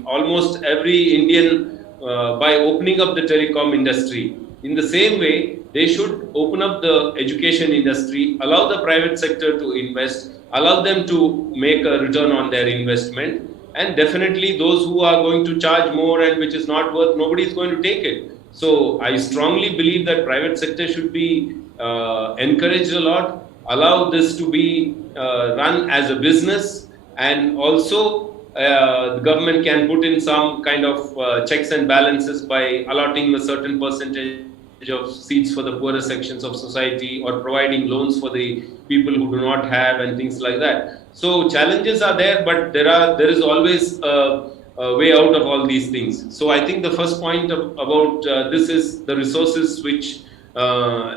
almost every Indian by opening up the telecom industry. In the same way, they should open up the education industry, allow the private sector to invest, allow them to make a return on their investment, and definitely those who are going to charge more and which is not worth, nobody is going to take it. So I strongly believe that private sector should be encouraged a lot, allow this to be run as a business, and also the government can put in some kind of checks and balances by allotting a certain percentage of seats for the poorer sections of society, or providing loans for the people who do not have, and things like that. So challenges are there, but there is always a way out of all these things. So I think the first point about this is the resources, which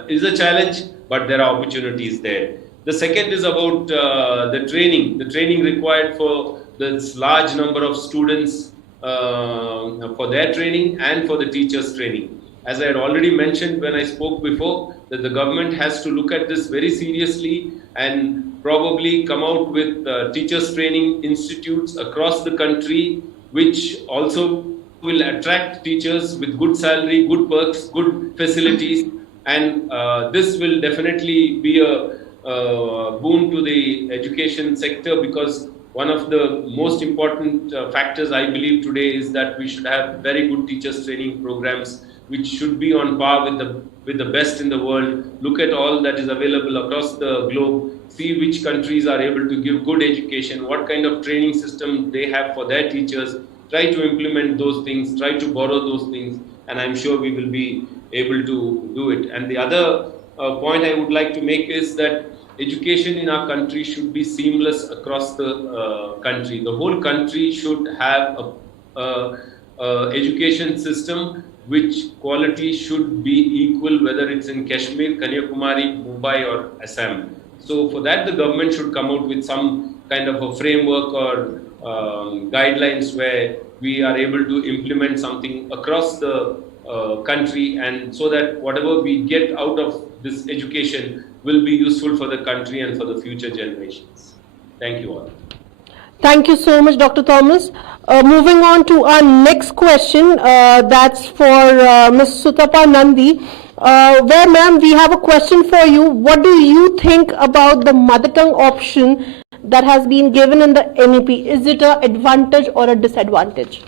is a challenge, but there are opportunities there. The second is about the training required for this large number of students for their training and for the teachers' training. As I had already mentioned when I spoke before, that the government has to look at this very seriously and probably come out with teachers' training institutes across the country, which also will attract teachers with good salary, good perks, good facilities, and this will definitely be a boon to the education sector, because one of the most important factors I believe today is that we should have very good teachers training programs, which should be on par with the best in the world. Look at all that is available across the globe, see which countries are able to give good education, what kind of training system they have for their teachers, try to implement those things, try to borrow those things, and I'm sure we will be able to do it. And the other point I would like to make is that education in our country should be seamless across the country. The whole country should have a education system which quality should be equal, whether it's in Kashmir, Kanyakumari, Mumbai or Assam. So for that, the government should come out with some kind of a framework or guidelines where we are able to implement something across the country, and so that whatever we get out of this education will be useful for the country and for the future generations. Thank you all. Thank you so much, Dr. Thomas. Moving on to our next question, that's for Ms.Sutapa Nandi. Where, ma'am, we have a question for you. What do you think about the mother tongue option that has been given in the NEP? Is it an advantage or a disadvantage?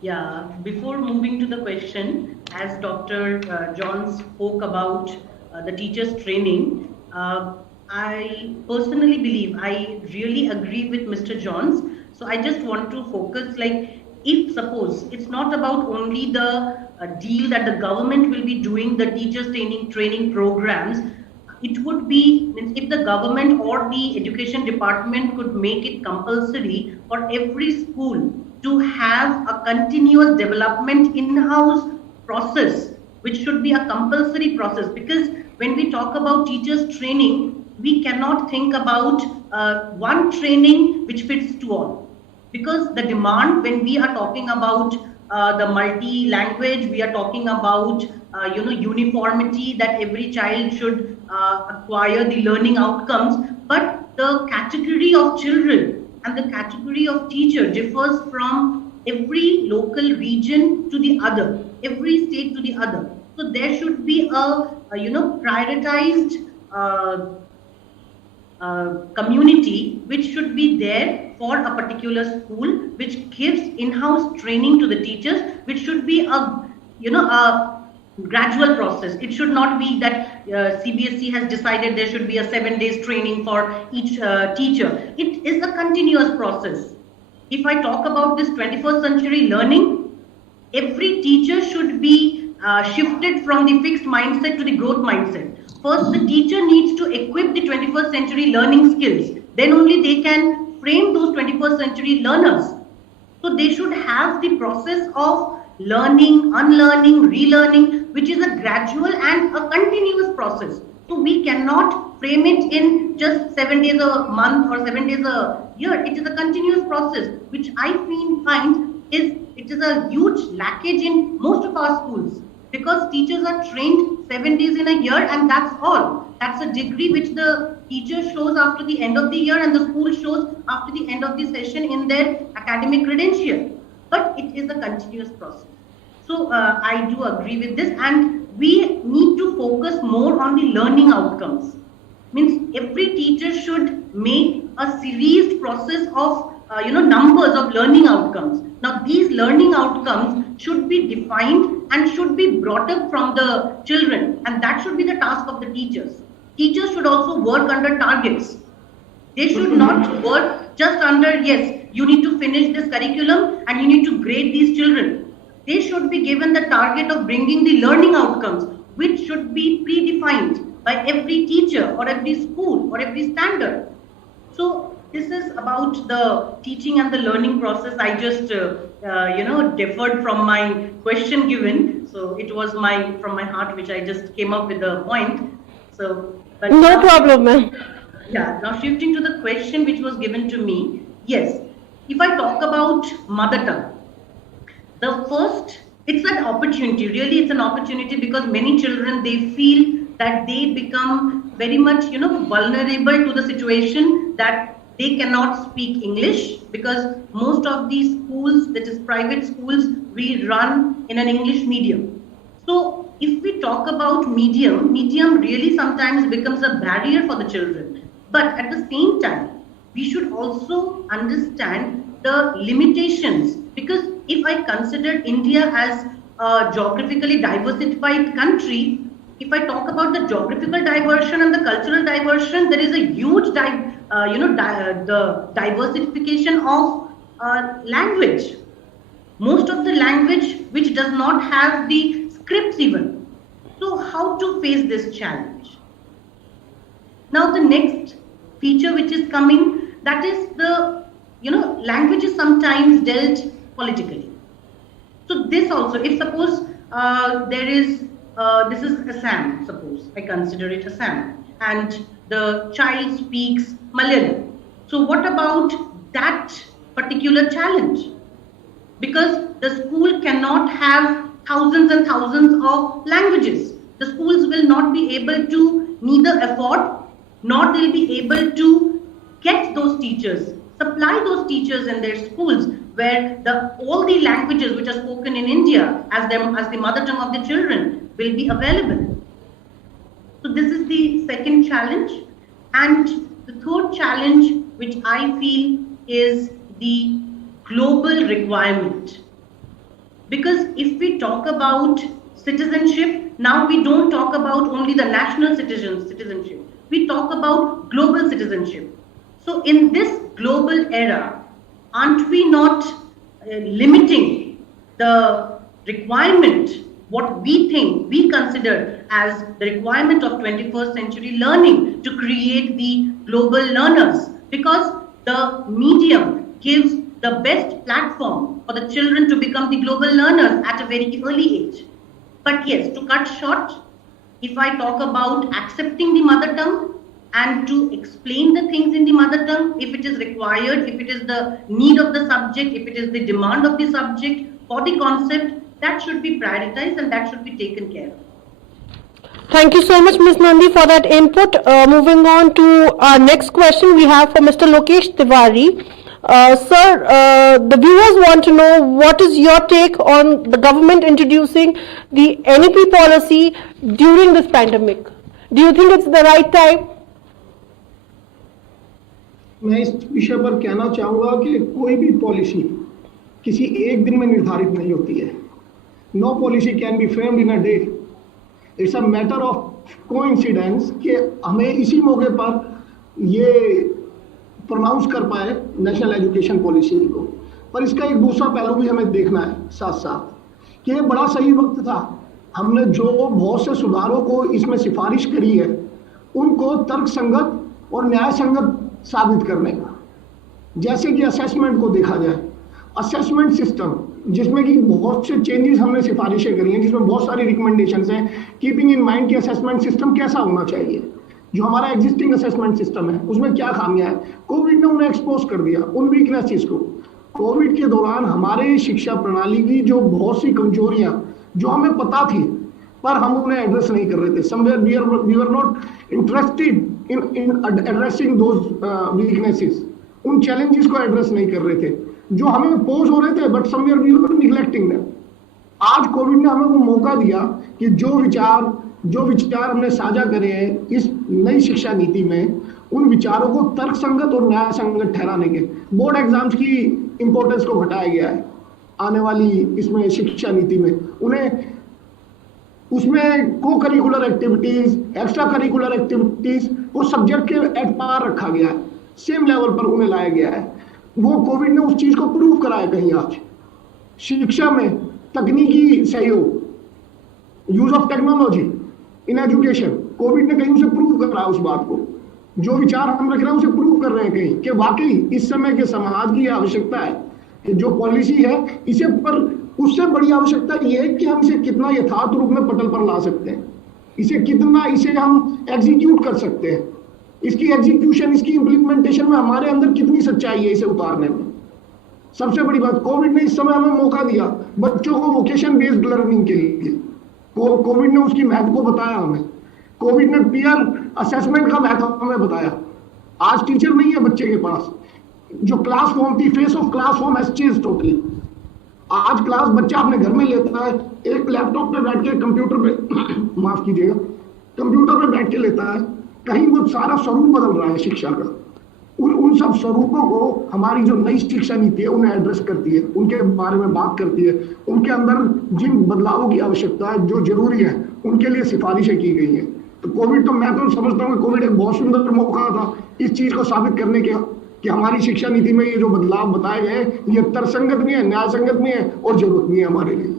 Yeah, before moving to the question, as Dr. John spoke about the teachers' training, I personally believe, I really agree with Mr. Johns. So I just want to focus, like, if suppose it's not about only the deal that the government will be doing the teachers training programs, it would be, if the government or the education department could make it compulsory for every school to have a continuous development in-house process, which should be a compulsory process. Because when we talk about teachers training, we cannot think about one training which fits to all. Because the demand, when we are talking about the multi-language, we are talking about uniformity, that every child should acquire the learning outcomes, but the category of children and the category of teacher differs from every local region to the other, every state to the other. So there should be a prioritized community which should be there for a particular school, which gives in-house training to the teachers, which should be a gradual process. It should not be that CBSE has decided there should be a 7 days training for each teacher. It is a continuous process. If I talk about this 21st century learning, every teacher should be shifted from the fixed mindset to the growth mindset. First, the teacher needs to equip the 21st century learning skills. Then only they can frame those 21st century learners. So they should have the process of learning, unlearning, relearning, which is a gradual and a continuous process. So we cannot frame it in just 7 days a month or 7 days a year. It is a continuous process, which I find it is a huge lackage in most of our schools, because teachers are trained 7 days in a year and that's all. That's a degree which the teacher shows after the end of the year and the school shows after the end of the session in their academic credential. But it is a continuous process. So I do agree with this, and we need to focus more on the learning outcomes. Means every teacher should make a series process of numbers of learning outcomes. Now these learning outcomes should be defined and should be brought up from the children, and that should be the task of the teachers. Teachers should also work under targets. They should not work just under, yes, you need to finish this curriculum and you need to grade these children. They should be given the target of bringing the learning outcomes, which should be predefined by every teacher or every school or every standard. So this is about the teaching and the learning process. I just deferred from my question given, so it was from my heart which I just came up with the point. So no problem, ma'am. Yeah, now shifting to the question which was given to me. Yes, if I talk about mother tongue, it's an opportunity. Really, it's an opportunity, because many children, they feel that they become very much, vulnerable to the situation that they cannot speak English, because most of these schools, that is private schools, we run in an English medium. So if we talk about medium really sometimes becomes a barrier for the children. But at the same time, we should also understand the limitations, because if I consider India as a geographically diversified country, if I talk about the geographical diversion and the cultural diversion, there is a huge the diversification of language. Most of the language which does not have the scripts even. So how to face this challenge? Now the next feature which is coming, that is the language is sometimes dealt politically. So this also, if suppose there is this is Assam, suppose I consider it Assam, and the child speaks Malayalam. So what about that particular challenge? Because the school cannot have thousands and thousands of languages. The schools will not be able to neither afford, nor they'll be able to get those teachers, supply those teachers in their schools, where all the languages which are spoken in India as the mother tongue of the children will be available. So this is the second challenge. And the third challenge which I feel is the global requirement. Because if we talk about citizenship, now we don't talk about only the national citizenship. We talk about global citizenship. So in this global era, aren't we not limiting the requirement, what we consider as the requirement of 21st century learning, to create the global learners? Because the medium gives the best platform for the children to become the global learners at a very early age. But yes, to cut short, if I talk about accepting the mother tongue and to explain the things in the mother tongue, if it is required, if it is the need of the subject, if it is the demand of the subject for the concept, that should be prioritized and that should be taken care of. Thank you so much, Ms. Nandi, for that input. Moving on to our next question, we have for Mr. Lokesh Tiwari. Sir, the viewers want to know what is your take on the government introducing the NEP policy during this pandemic. Do you think it's the right time? मैं इस विषय पर कहना चाहूँगा कि कोई भी policy किसी एक दिन में निर्धारित नहीं होती है. No policy can be framed in a day. It's a matter of coincidence कि हमें इसी मौके पर ये प्रोनाउंस कर पाए नेशनल एजुकेशन पॉलिसी को. पर इसका एक दूसरा पहलू भी हमें देखना है साथ साथ कि ये बड़ा सही वक्त था. हमने जो बहुत से सुधारों को इसमें सिफारिश करी है उनको तर्कसंगत और न्याय संगत साबित करने का. जैसे कि असेसमेंट को देखा जाए, असेसमेंट सिस्टम जिसमें कि बहुत से चेंजेस हमने सिफारिशें करी हैं, जिसमें बहुत सारी रिकमेंडेशंस हैं, कीपिंग इन माइंड कि असेसमेंट सिस्टम कैसा होना चाहिए. जो हमारा एग्जिस्टिंग असेसमेंट सिस्टम है उसमें क्या खामियां हैं, कोविड ने उन्हें एक्सपोज कर दिया उन वीकनेसेस को. कोविड के दौरान हमारे शिक्षा प्रणाली की जो बहुत सी कमजोरियां जो हमें पता थी पर हम उन्हें एड्रेस नहीं कर रहे थे. Somewhere we were not interested in addressing those weaknesses. उन चैलेंजेस को एड्रेस नहीं कर रहे थे जो हमें पोज हो रहे थे, but somewhere we were neglecting them. आज कोविड ने हमें वो मौका दिया कि जो विचार हमने साझा करे हैं इस नई शिक्षा नीति में, उन विचारों को तर्कसंगत और न्याय संगत ठहराने के. बोर्ड एग्जाम्स की इंपॉर्टेंस को घटाया गया है आने वाली इसमें शिक्षा नीति में. उन्हें उसमें को curricular activities, extra curricular activities को सब्जेक्ट के एट पार रखा गया है, सेम लेवल पर उन्हें लाया गया है. वो कोविड ने उस चीज को प्रूव कराया. कहीं आज शिक्षा में तकनीकी सहयोग, use of technology in education, Covid ने कहीं उसे प्रूव करा उस बात को. जो विचार हम रख रहे हैं उसे प्रूव कर रहे हैं कहीं कि वाकई इस समय के समाज की आवश्यकता है कि जो पॉलिसी है इसे पर उससे बड़ी आवश्यकता ये है कि हम इसे कितना यथार्थ रूप में पटल पर ला सकते हैं, इसे हम एग्जीक्यूट कर सकते हैं. इसकी एग्जीक्यूशन, इसकी इम्प्लीमेंटेशन में हमारे अंदर कितनी सच्चाई है इसे उतारने में. सबसे बड़ी बात, कोविड ने इस समय हमें मौका दिया बच्चों को वोकेशन बेस्ड लर्निंग के लिए. कोविड ने उसकी महत्व को बताया हमें. कोविड ने पीयर असेसमेंट का महत्व हमें बताया. आज टीचर नहीं है बच्चे के पास. जो क्लासफॉर्म थी, face of classroom has changed totally. आज क्लास बच्चा अपने घर में लेता है, एक लैपटॉप पे बैठ के कंप्यूटर पे माफ कीजिएगा, कंप्यूटर पे बैठ के लेता है. कहीं वो सारा स्वरूप बदल रहा है शिक्षा का. उन सब स्वरूपों को हमारी जो नई शिक्षा नीति है उन्हें एड्रेस करती है, उनके बारे में बात करती है. उनके अंदर जिन बदलावों की आवश्यकता है जो जरूरी है उनके लिए सिफारिशें की गई हैं. तो कोविड, तो मैं तो समझता हूँ कि कोविड एक बहुत सुंदर मौका था इस चीज को साबित करने के कि हमारी शिक्षा नीति में ये जो बदलाव बताए गए ये तर्कसंगत भी है, न्याय संगत भी है और जरूरत भी है हमारे लिए.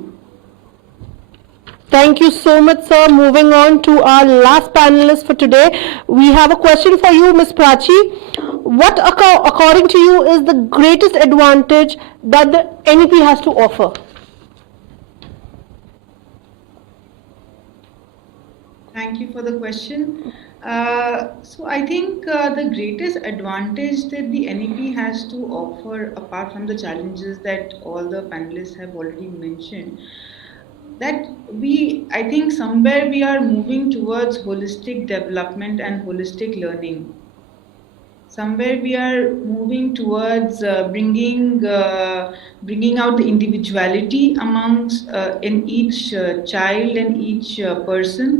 Thank you so much, sir. Moving on to our last panelist for today, we have a question for you, Ms.Prachi. What, according to you, is the greatest advantage that the NEP has to offer? Thank you for the question. So I think the greatest advantage that the NEP has to offer, apart from the challenges that all the panelists have already mentioned, that I think somewhere we are moving towards holistic development and holistic learning. Somewhere we are moving towards bringing out the individuality amongst in each child and each person.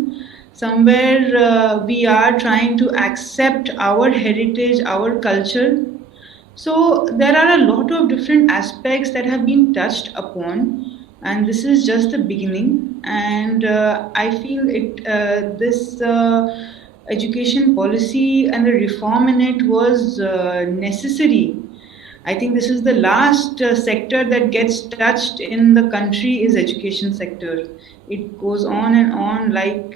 Somewhere we are trying to accept our heritage, our culture. So there are a lot of different aspects that have been touched upon, and this is just the beginning. And I feel this education policy and the reform in it was necessary. I think this is the last sector that gets touched in the country is education sector. It goes on and on like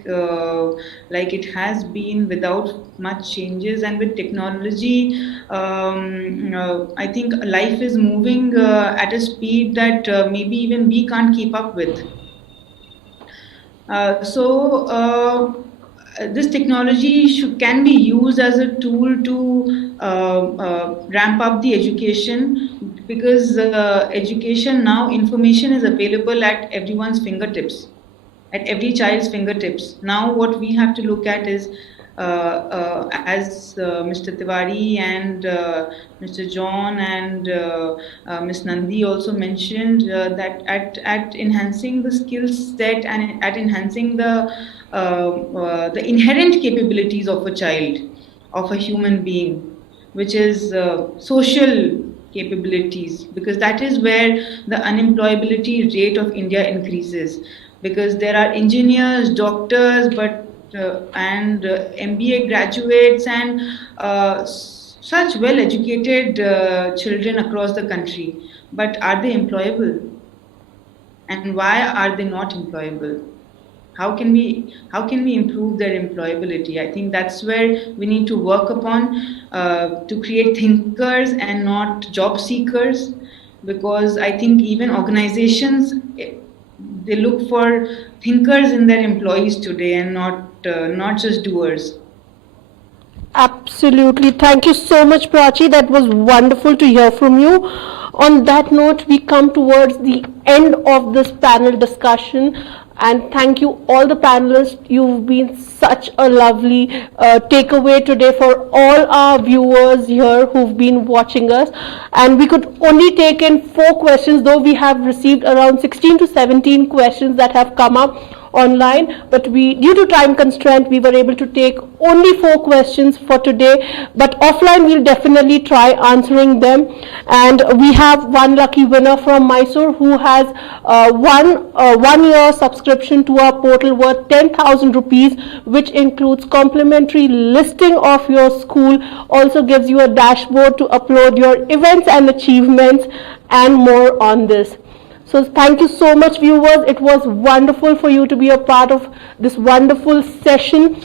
it has been without much changes, and with technology, I think life is moving at a speed that maybe even we can't keep up with. This technology can be used as a tool to ramp up the education, because education now, information is available at everyone's fingertips, at every child's fingertips. Now what we have to look at is as Mr. Tiwari and Mr. John and Ms. Nandi also mentioned, that at enhancing the skill set and at enhancing the inherent capabilities of a child, of a human being, which is social capabilities, because that is where the unemployability rate of India increases, because there are engineers, doctors, but and MBA graduates and such well-educated children across the country, but are they employable? And why are they not employable? How can we improve their employability? I think that's where we need to work upon, to create thinkers and not job seekers, because I think even organizations, they look for thinkers in their employees today and not just doers. Absolutely. Thank you so much, Prachi. That was wonderful to hear from you. On that note, we come towards the end of this panel discussion. And thank you all the panelists. You've been such a lovely takeaway today for all our viewers here who've been watching us. And we could only take in 4 questions, though we have received around 16 to 17 questions that have come up online, but due to time constraint, we were able to take only 4 questions for today, but offline we'll definitely try answering them. And we have one lucky winner from Mysore who has one-year subscription to our portal worth 10,000 rupees, which includes complimentary listing of your school, also gives you a dashboard to upload your events and achievements, and more on this. So thank you so much, viewers. It was wonderful for you to be a part of this wonderful session.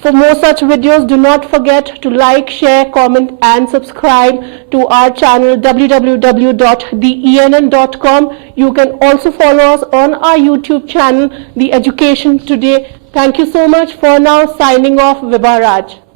For more such videos, do not forget to like, share, comment and subscribe to our channel www.theenn.com. You can also follow us on our YouTube channel, The Education Today. Thank you so much. For now, signing off, Vibaraj.